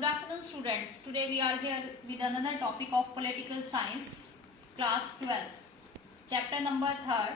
Good afternoon, students. Today we are here with another topic of political science, class 12th, chapter number 3rd,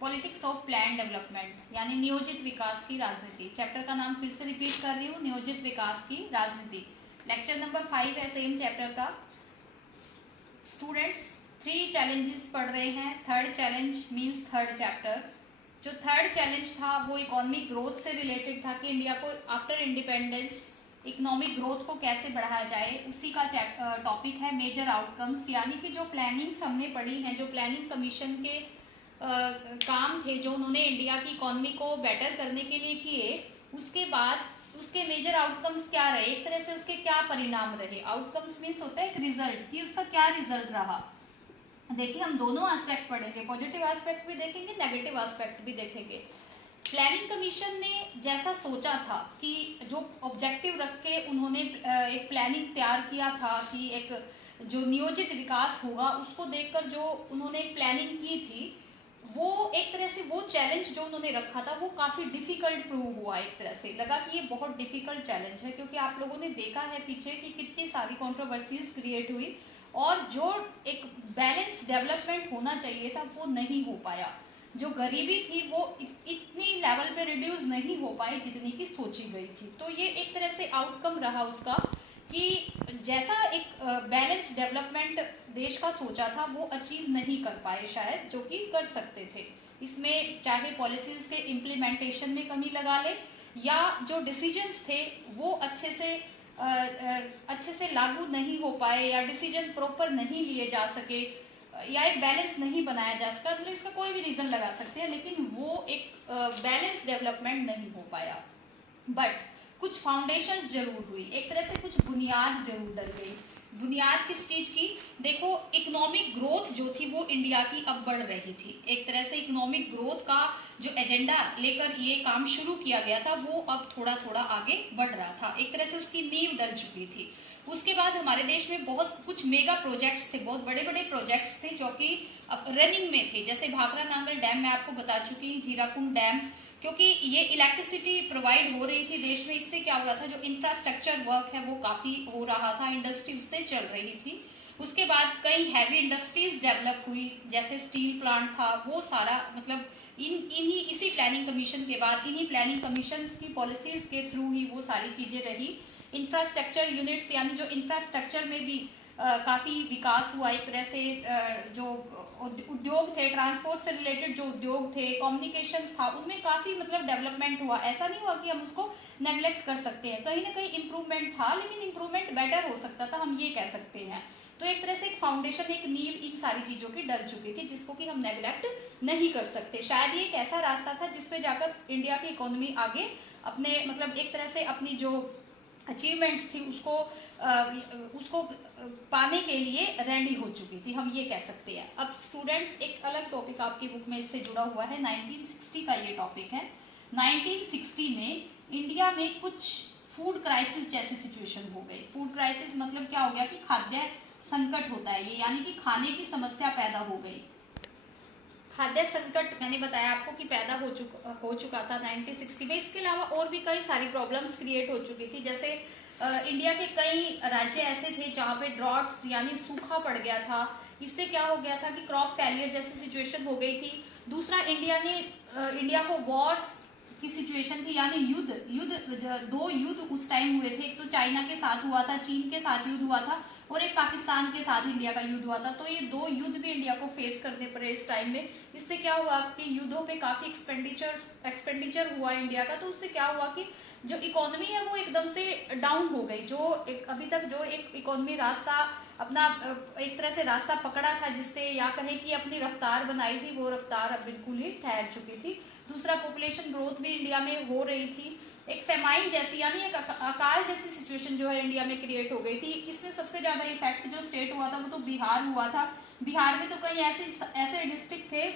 politics of plan development यानी नियोजित विकास की राजनीति। Chapter का नाम फिर से रिपीट कर रही हूँ, नियोजित विकास की राजनीति। लेक्चर नंबर 5 है सेम चैप्टर का। स्टूडेंट्स 3 चैलेंजेस पढ़ रहे हैं। Third challenge means third chapter. जो थर्ड चैलेंज था वो इकोनॉमिक ग्रोथ से रिलेटेड था कि इंडिया को आफ्टर इंडिपेंडेंस इकोनॉमिक ग्रोथ को कैसे बढ़ाया जाए, उसी का टॉपिक है मेजर आउटकम्स। यानी कि जो प्लानिंग्स हमने पढ़ी हैं, जो प्लानिंग कमीशन के काम थे जो उन्होंने इंडिया की इकोनॉमी को बेटर करने के लिए किए, उसके बाद उसके मेजर आउटकम्स क्या रहे, एक तरह से उसके क्या परिणाम रहे। आउटकम्स मीन्स होता है एक रिजल्ट, कि उसका क्या रिजल्ट रहा। देखिए हम दोनों एस्पेक्ट पढ़ेंगे, पॉजिटिव एस्पेक्ट भी देखेंगे, नेगेटिव एस्पेक्ट भी देखेंगे। प्लानिंग कमीशन ने जैसा सोचा था कि जो ऑब्जेक्टिव रख के उन्होंने एक प्लानिंग तैयार किया था कि एक जो नियोजित विकास होगा, उसको देखकर जो उन्होंने एक प्लानिंग की थी, वो एक तरह से वो चैलेंज जो उन्होंने रखा था वो काफी डिफिकल्ट प्रूव हुआ। एक तरह से लगा कि ये बहुत डिफिकल्ट चैलेंज है, क्योंकि आप लोगों ने देखा है पीछे कि कितनी सारी कंट्रोवर्सीज क्रिएट हुई और जो एक बैलेंस डेवलपमेंट होना चाहिए था वो नहीं हो पाया। जो गरीबी थी वो इतनी लेवल पे रिड्यूस नहीं हो पाई जितनी की सोची गई थी। तो ये एक तरह से आउटकम रहा उसका कि जैसा एक बैलेंस डेवलपमेंट देश का सोचा था वो अचीव नहीं कर पाए शायद, जो कि कर सकते थे। इसमें चाहे पॉलिसीज के इम्प्लीमेंटेशन में कमी लगा ले या जो डिसीजंस थे वो अच्छे से लागू नहीं हो पाए या डिसीजन प्रॉपर नहीं लिए जा सके या एक बैलेंस नहीं बनाया जा सका, मतलब इसका कोई भी रीजन लगा सकते हैं, लेकिन वो एक बैलेंस डेवलपमेंट नहीं हो पाया। बट कुछ फाउंडेशन जरूर हुई, एक तरह से कुछ बुनियाद जरूर डल गई। बुनियाद किस चीज की? देखो इकोनॉमिक ग्रोथ जो थी वो इंडिया की अब बढ़ रही थी। एक तरह से इकोनॉमिक ग्रोथ का जो एजेंडा लेकर ये काम शुरू किया गया था वो अब थोड़ा थोड़ा आगे बढ़ रहा था। एक तरह से उसकी नींव डल चुकी थी। उसके बाद हमारे देश में बहुत कुछ मेगा प्रोजेक्ट्स थे, बहुत बड़े बड़े प्रोजेक्ट्स थे जो कि अब रनिंग में थे। जैसे भाखड़ा नांगल डैम मैं आपको बता चुकी, हीराकुंड डैम, क्योंकि ये इलेक्ट्रिसिटी प्रोवाइड हो रही थी देश में। इससे क्या हो रहा था, जो इंफ्रास्ट्रक्चर वर्क है वो काफी हो रहा था, इंडस्ट्री उससे चल रही थी। उसके बाद कई हैवी इंडस्ट्रीज डेवलप हुई, जैसे स्टील प्लांट था, वो सारा मतलब इसी प्लानिंग कमीशन के बाद, इन्हीं प्लानिंग कमीशन की पॉलिसीज के थ्रू ही वो सारी चीजें रही। इंफ्रास्ट्रक्चर यूनिट्स यानी जो इंफ्रास्ट्रक्चर में भी काफी विकास हुआ। एक तरह से जो उद्योग थे, ट्रांसपोर्ट से रिलेटेड जो उद्योग थे, कम्युनिकेशन था, उनमें काफी मतलब डेवलपमेंट हुआ। ऐसा नहीं हुआ कि हम उसको नेग्लेक्ट कर सकते हैं, कहीं ना कहीं इंप्रूवमेंट था, लेकिन इंप्रूवमेंट बेटर हो सकता था, हम ये कह सकते हैं। तो एक तरह से एक फाउंडेशन, एक नींव इन सारी चीजों की डल चुकी थी, जिसको कि हम नेग्लेक्ट नहीं कर सकते। शायद ये एक ऐसा रास्ता था जिसपे जाकर इंडिया की इकोनॉमी आगे अपने मतलब एक तरह से अपनी जो अचीवमेंट्स थी उसको पाने के लिए रेडी हो चुकी थी, हम ये कह सकते हैं। अब स्टूडेंट्स एक अलग टॉपिक आपकी बुक में इससे जुड़ा हुआ है, 1960 का ये टॉपिक है। 1960 में इंडिया में कुछ फूड क्राइसिस जैसी सिचुएशन हो गई। फूड क्राइसिस मतलब क्या हो गया कि खाद्य संकट होता है ये, यानी कि खाने की समस्या पैदा हो गई। खाद्य संकट मैंने बताया आपको कि पैदा हो चुका था 1960 में। इसके अलावा और भी कई सारी प्रॉब्लम्स क्रिएट हो चुकी थी। जैसे इंडिया के कई राज्य ऐसे थे जहाँ पे ड्रॉट्स यानी सूखा पड़ गया था। इससे क्या हो गया था कि क्रॉप फेलियर जैसी सिचुएशन हो गई थी। दूसरा, इंडिया को वॉर्स की सिचुएशन थी, यानी दो युद्ध उस टाइम हुए थे। एक तो चाइना के साथ हुआ था, चीन के साथ युद्ध हुआ था, और एक पाकिस्तान के साथ इंडिया का युद्ध हुआ था। तो ये दो युद्ध भी इंडिया को फेस करने पड़े इस टाइम में। इससे क्या हुआ कि युद्धों पे काफी एक्सपेंडिचर हुआ इंडिया का। तो उससे क्या हुआ कि जो इकोनॉमी है वो एकदम से डाउन हो गई। अभी तक जो एक इकोनॉमी रास्ता अपना एक तरह से रास्ता पकड़ा था, जिससे या कहे कि अपनी रफ्तार बनाई थी, वो रफ्तार अब बिल्कुल ही ठहर चुकी थी। दूसरा, पॉपुलेशन ग्रोथ भी इंडिया में हो रही थी। एक फेमाइन जैसी यानी एक अकाल जैसी सिचुएशन जो है इंडिया में क्रिएट हो गई थी। इसमें सबसे ज्यादा इफेक्ट जो स्टेट हुआ था वो तो बिहार हुआ था। बिहार में तो कई ऐसे डिस्ट्रिक्ट थे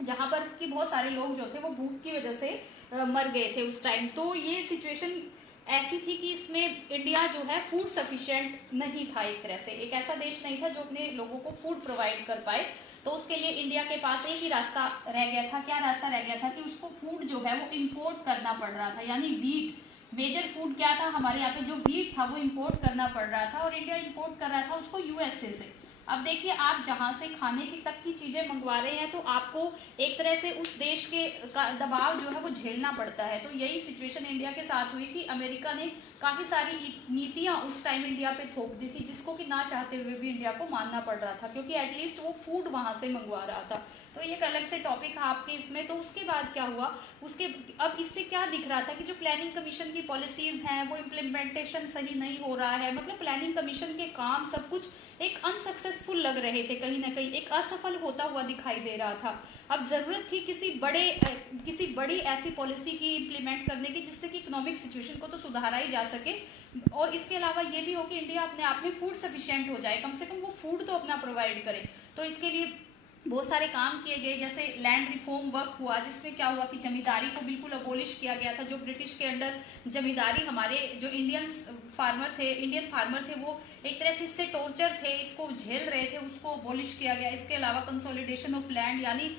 जहां पर कि बहुत सारे लोग जो थे वो भूख की वजह से मर गए थे उस टाइम। तो ये सिचुएशन ऐसी थी कि इसमें इंडिया जो है फूड सफिशिएंट नहीं था। एक तरह से एक ऐसा देश नहीं था जो अपने लोगों को फूड प्रोवाइड कर पाए। तो उसके लिए इंडिया के पास एक ही रास्ता रह गया था। क्या रास्ता रह गया था कि उसको फूड जो है वो इम्पोर्ट करना पड़ रहा था, यानी वीट मेजर फूड क्या था हमारे यहाँ पे, जो व्हीट था वो इंपोर्ट करना पड़ रहा था और इंडिया इंपोर्ट कर रहा था उसको यूएसए से। अब देखिए आप जहाँ से खाने की तक की चीजें मंगवा रहे हैं तो आपको एक तरह से उस देश के का दबाव जो है वो झेलना पड़ता है। तो यही सिचुएशन इंडिया के साथ हुई कि अमेरिका ने काफी सारी नीतियां उस टाइम इंडिया पे थोप दी थी, जिसको कि ना चाहते हुए भी इंडिया को मानना पड़ रहा था, क्योंकि एटलीस्ट वो फूड वहां से मंगवा रहा था। तो ये एक अलग से टॉपिक है आपके इसमें। तो उसके बाद क्या हुआ, उसके अब इससे क्या दिख रहा था कि जो प्लानिंग कमीशन की पॉलिसीज हैं वो इम्प्लीमेंटेशन सही नहीं हो रहा है। मतलब प्लानिंग कमीशन के काम सब कुछ एक अनसक्सेसफुल लग रहे थे, कहीं ना कहीं एक असफल होता हुआ दिखाई दे रहा था। अब जरूरत थी किसी बड़ी ऐसी पॉलिसी की इम्प्लीमेंट करने की जिससे कि इकोनॉमिक सिचुएशन को तो सुधारा ही जा सके, और इसके अलावा ये भी हो कि इंडिया अपने आप में फूड सफिशिएंट हो जाए, कम से कम वो फूड तो अपना प्रोवाइड करे। तो इसके लिए बहुत सारे काम किए गए, जैसे लैंड रिफॉर्म वर्क हुआ, जिसमें क्या हुआ कि जमींदारी को बिल्कुल अबोलिश किया गया था। जो ब्रिटिश के अंडर जमींदारी हमारे जो इंडियन फार्मर थे वो एक तरह से इससे टॉर्चर थे, इसको झेल रहे थे, उसको अबोलिश किया गया। इसके अलावा कंसोलिडेशन ऑफ लैंड, यानी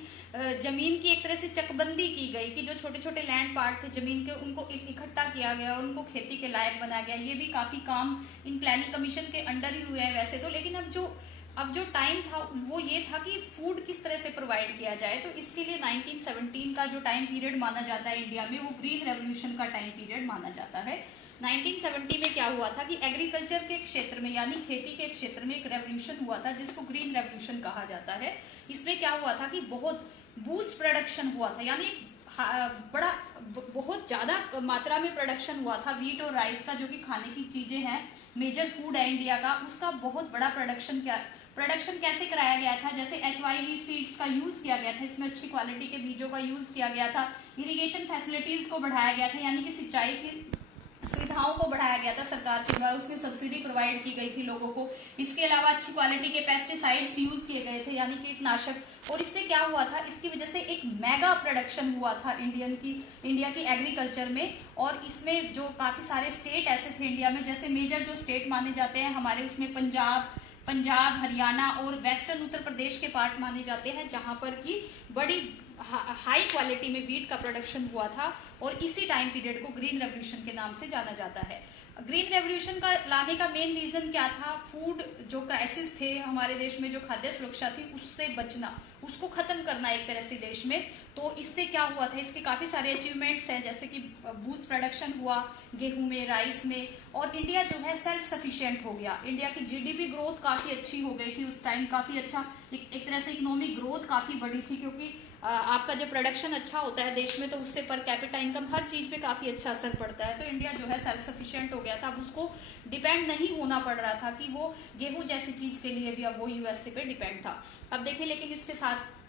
जमीन की एक तरह से चकबंदी की गई कि जो छोटे छोटे लैंड पार्ट थे जमीन के उनको इकट्ठा किया गया और उनको खेती के लायक बनाया गया। ये भी काफी काम इन प्लानिंग कमीशन के अंडर ही हुए हैं वैसे तो, लेकिन अब जो टाइम था वो ये था कि फूड किस तरह से प्रोवाइड किया जाए। तो इसके लिए 1917 का जो टाइम पीरियड माना जाता है इंडिया में, वो ग्रीन रेवोल्यूशन का टाइम पीरियड माना जाता है। 1970 में क्या हुआ था कि एग्रीकल्चर के क्षेत्र में, यानी खेती के क्षेत्र में एक रेवोल्यूशन हुआ था जिसको ग्रीन रेवोल्यूशन कहा जाता है। इसमें क्या हुआ था कि बहुत बूस्ट प्रोडक्शन हुआ था, यानी बहुत ज्यादा मात्रा में प्रोडक्शन हुआ था व्हीट और राइस का, जो कि खाने की चीजें हैं, मेजर फूड है इंडिया का, उसका बहुत बड़ा प्रोडक्शन कैसे कराया गया था। जैसे HYV सीड्स का यूज किया गया था, इसमें अच्छी क्वालिटी के बीजों का यूज किया गया था। इरिगेशन फैसिलिटीज को बढ़ाया गया था, यानी कि सिंचाई की सुविधाओं को बढ़ाया गया था सरकार के द्वारा, उसमें सब्सिडी प्रोवाइड की गई थी लोगों को। इसके अलावा अच्छी क्वालिटी के पेस्टिसाइड्स यूज किए गए थे, यानी कीटनाशक। और इससे क्या हुआ था, इसकी वजह से एक मेगा प्रोडक्शन हुआ था इंडिया की एग्रीकल्चर में। और इसमें जो काफी सारे स्टेट ऐसे थे इंडिया में, जैसे मेजर जो स्टेट माने जाते हैं हमारे, उसमें पंजाब, हरियाणा और वेस्टर्न उत्तर प्रदेश के पार्ट माने जाते हैं, जहां पर की बड़ी हाई क्वालिटी में व्हीट का प्रोडक्शन हुआ था। और इसी टाइम पीरियड को ग्रीन रेवोल्यूशन के नाम से जाना जाता है। ग्रीन रेवोल्यूशन का लाने का मेन रीजन क्या था, फूड जो क्राइसिस थे हमारे देश में, जो खाद्य सुरक्षा थी उससे बचना, उसको खत्म करना एक तरह से देश में। तो इससे क्या हुआ था, इसके काफी सारे अचीवमेंट्स हैं, जैसे कि बूस्ट प्रोडक्शन हुआ गेहूं में, राइस में, और इंडिया जो है सेल्फ सफिशिएंट हो गया। इंडिया की GDP ग्रोथ काफी अच्छी हो गई थी उस टाइम, काफी अच्छा एक तरह से इकोनॉमिक ग्रोथ काफी बड़ी थी, क्योंकि आपका जब प्रोडक्शन अच्छा होता है देश में तो उससे पर कैपिटा इनकम हर चीज पे काफी अच्छा असर पड़ता है। तो इंडिया जो है सेल्फ सफिशिएंट हो गया था, अब उसको डिपेंड नहीं होना पड़ रहा था कि वो गेहूं जैसी चीज के लिए भी अब वो यूएसए पे डिपेंड था। अब देखिए, लेकिन इसके साथ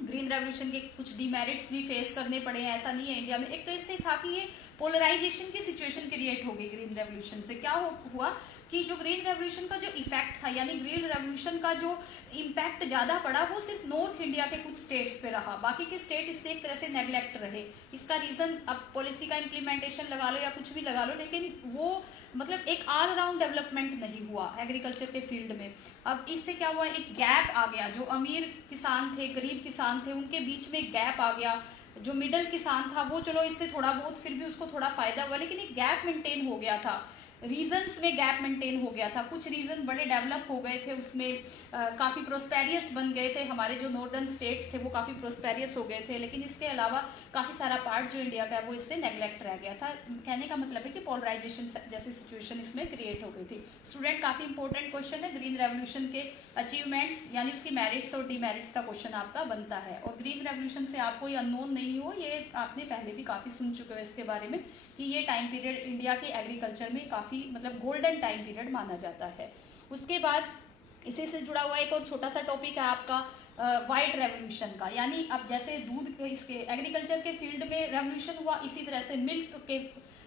ग्रीन रेवोल्यूशन के कुछ डिमेरिट्स भी फेस करने पड़े हैं, ऐसा नहीं है इंडिया में। एक तो इससे था कि ये पोलराइजेशन की सिचुएशन क्रिएट हो गई ग्रीन रेवोल्यूशन से। क्या हुआ कि जो ग्रीन रेवोल्यूशन का जो इफेक्ट था, यानी ग्रीन रेवोल्यूशन का जो इम्पैक्ट ज्यादा पड़ा वो सिर्फ नॉर्थ इंडिया के कुछ स्टेट्स पे रहा, बाकी के स्टेट इससे एक तरह से नेग्लेक्ट रहे। इसका रीजन अब पॉलिसी का इम्प्लीमेंटेशन लगा लो या कुछ भी लगा लो, लेकिन वो मतलब एक ऑल अराउंड डेवलपमेंट नहीं हुआ एग्रीकल्चर के फील्ड में। अब इससे क्या हुआ, एक गैप आ गया, जो अमीर किसान थे, गरीब किसान थे, उनके बीच में एक गैप आ गया। जो मिडिल किसान था वो चलो इससे थोड़ा बहुत फिर भी उसको थोड़ा फायदा हुआ, लेकिन एक गैप मेंटेन हो गया था, रीजन्स में गैप मेंटेन हो गया था। कुछ रीजन बड़े डेवलप हो गए थे, उसमें काफ़ी प्रोस्पेरियस बन गए थे, हमारे जो नॉर्दर्न स्टेट्स थे वो काफ़ी प्रोस्पेरियस हो गए थे, लेकिन इसके अलावा काफ़ी सारा पार्ट जो इंडिया का है वो इससे नेग्लेक्ट रह गया था। कहने का मतलब है कि पोलराइजेशन जैसी सिचुएशन इसमें क्रिएट हो गई थी। स्टूडेंट, काफ़ी इंपॉर्टेंट क्वेश्चन है, ग्रीन रेवोल्यूशन के अचीवमेंट्स यानी उसकी मेरिट्स और डिमेरिट्स का क्वेश्चन आपका बनता है। और ग्रीन रेवोल्यूशन से आपको ये अननोन नहीं हो, ये आपने पहले भी काफ़ी सुन चुके हो इसके बारे में कि ये टाइम पीरियड इंडिया के एग्रीकल्चर में काफ़ी मतलब गोल्डन टाइम पीरियड माना जाता है। उसके बाद इसी से जुड़ा हुआ एक और छोटा सा टॉपिक है आपका व्हाइट रेवोल्यूशन का, यानी अब जैसे दूध के इसके एग्रीकल्चर के फील्ड में रेवोल्यूशन हुआ, इसी तरह से मिल्क के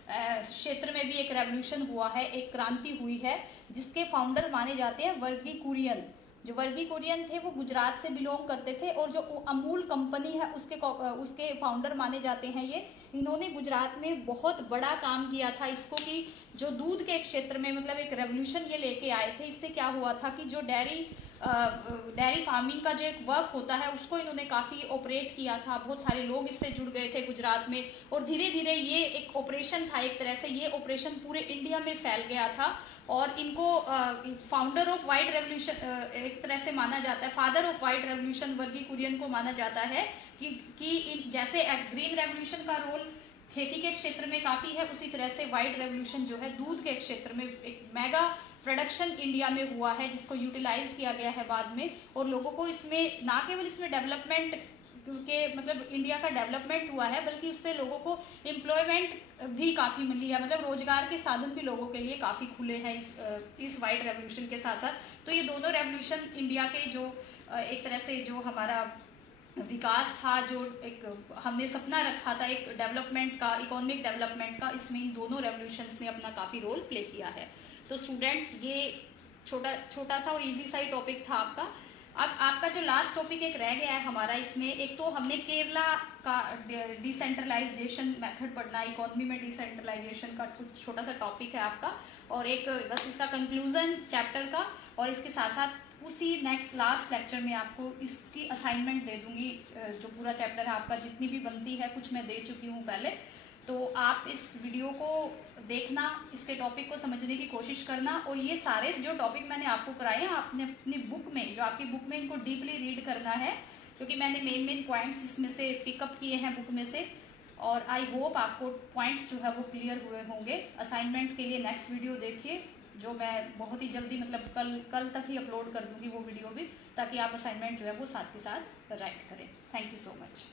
क्षेत्र में भी एक रेवोल्यूशन हुआ है, एक क्रांति हुई है, जिसके फाउंडर माने जाते हैं वर्गी कुरियन। जो वर्गी कुरियन थे वो गुजरात से बिलोंग करते थे, और जो अमूल कंपनी है उसके फाउंडर माने जाते हैं ये। इन्होंने गुजरात में बहुत बड़ा काम किया था इसको, कि जो दूध के क्षेत्र में मतलब एक रेवोल्यूशन ये लेके आए थे। इससे क्या हुआ था कि जो डेयरी डेयरी फार्मिंग का जो एक वर्क होता है उसको इन्होंने काफ़ी ऑपरेट किया था, बहुत सारे लोग इससे जुड़ गए थे गुजरात में, और धीरे धीरे ये एक ऑपरेशन था, एक तरह से ये ऑपरेशन पूरे इंडिया में फैल गया था। और इनको फाउंडर ऑफ वाइट रेवोल्यूशन एक तरह से माना जाता है, father of white revolution Verghese Kurien को माना जाता है कि जैसे ग्रीन रेवोल्यूशन का रोल खेती के क्षेत्र में काफ़ी है, उसी तरह से वाइट रेवोल्यूशन जो है दूध के क्षेत्र में एक मेगा प्रोडक्शन इंडिया में हुआ है, जिसको यूटिलाइज किया गया है बाद में, और लोगों को इसमें ना केवल इसमें डेवलपमेंट के मतलब इंडिया का डेवलपमेंट हुआ है, बल्कि उससे लोगों को एम्प्लॉयमेंट भी काफ़ी मिली है, मतलब रोजगार के साधन भी लोगों के लिए काफ़ी खुले हैं इस वाइट रेवोल्यूशन के साथ साथ। तो ये दोनों रेवोल्यूशन इंडिया के जो एक तरह से जो हमारा विकास था, जो एक हमने सपना रखा था एक डेवलपमेंट का, इकोनॉमिक डेवलपमेंट का, इसमें इन दोनों रेवोल्यूशंस ने अपना काफ़ी रोल प्ले किया है। तो स्टूडेंट्स, ये छोटा सा और इजी सा ही टॉपिक था आपका। अब आपका जो लास्ट टॉपिक एक रह गया है हमारा, इसमें एक तो हमने केरला का डिसेंट्रलाइजेशन मेथड पढ़ना, इकोनॉमी में डिसेंट्रलाइजेशन का कुछ छोटा सा टॉपिक है आपका, और एक बस इसका कंक्लूजन चैप्टर का, और इसके साथ साथ उसी नेक्स्ट लास्ट लेक्चर में आपको इसकी असाइनमेंट दे दूंगी। जो पूरा चैप्टर है आपका, जितनी भी बनती है, कुछ मैं दे चुकी हूँ पहले, तो आप इस वीडियो को देखना, इसके टॉपिक को समझने की कोशिश करना, और ये सारे जो टॉपिक मैंने आपको कराए हैं आपने अपनी बुक में, जो आपकी बुक में, इनको डीपली रीड करना है, क्योंकि मैंने मेन पॉइंट्स इसमें से पिकअप किए हैं बुक में से, और आई होप आपको पॉइंट्स जो है वो क्लियर हुए होंगे। असाइनमेंट के लिए नेक्स्ट वीडियो देखिए, जो मैं बहुत ही जल्दी मतलब कल तक ही अपलोड कर दूंगी वो वीडियो भी, ताकि आप असाइनमेंट जो है वो साथ के साथ राइट करें। Thank you so much.